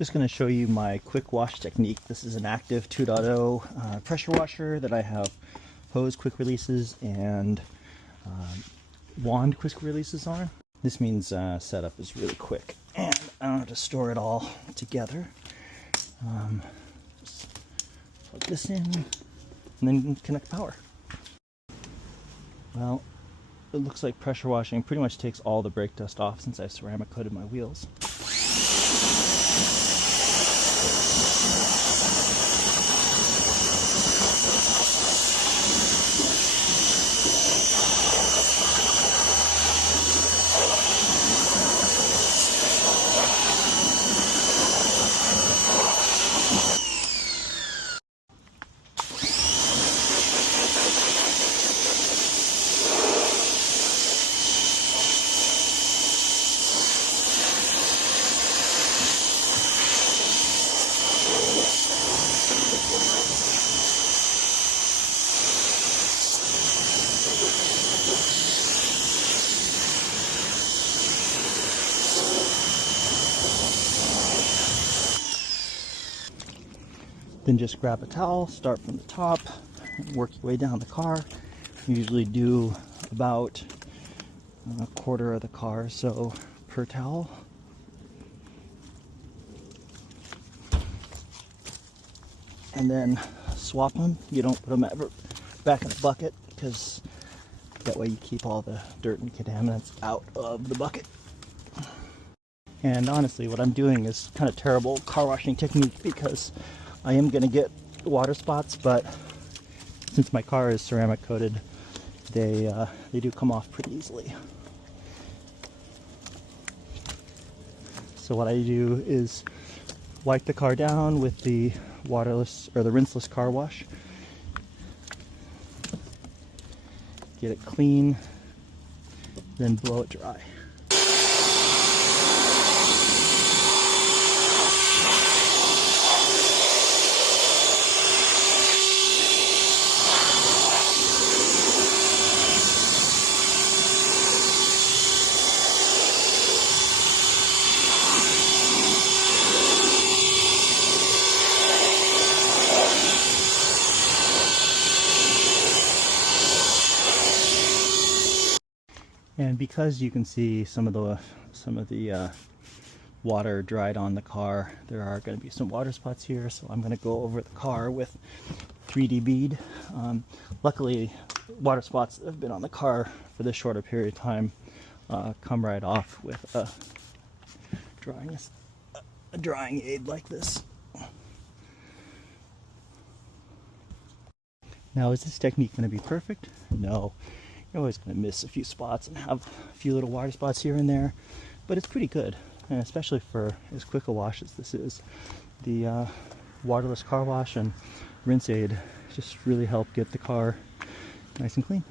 Just going to show you my quick wash technique. This is an active 2.0 pressure washer that I have hose quick releases and wand quick releases on. This means setup is really quick and I don't have to store it all together. Just plug this in and then connect power. Well, it looks like pressure washing pretty much takes all the brake dust off since I ceramic coated my wheels. Then just grab a towel, start from the top, and work your way down the car. Usually do about a quarter of the car so per towel. And then swap them. You don't put them ever back in the bucket because that way you keep all the dirt and contaminants out of the bucket. And honestly, what I'm doing is kind of terrible car washing technique because I am going to get water spots, but since my car is ceramic coated, they do come off pretty easily. So what I do is wipe the car down with the waterless or the rinseless car wash. Get it clean, then blow it dry. And because you can see some of the water dried on the car, there are going to be some water spots here, so I'm going to go over the car with 3D bead. Luckily, water spots that have been on the car for this shorter period of time come right off with a drying aid like this. Now, is this technique going to be perfect? No. You're always going to miss a few spots and have a few little water spots here and there, but it's pretty good, and especially for as quick a wash as this is. The waterless car wash and rinse aid just really help get the car nice and clean.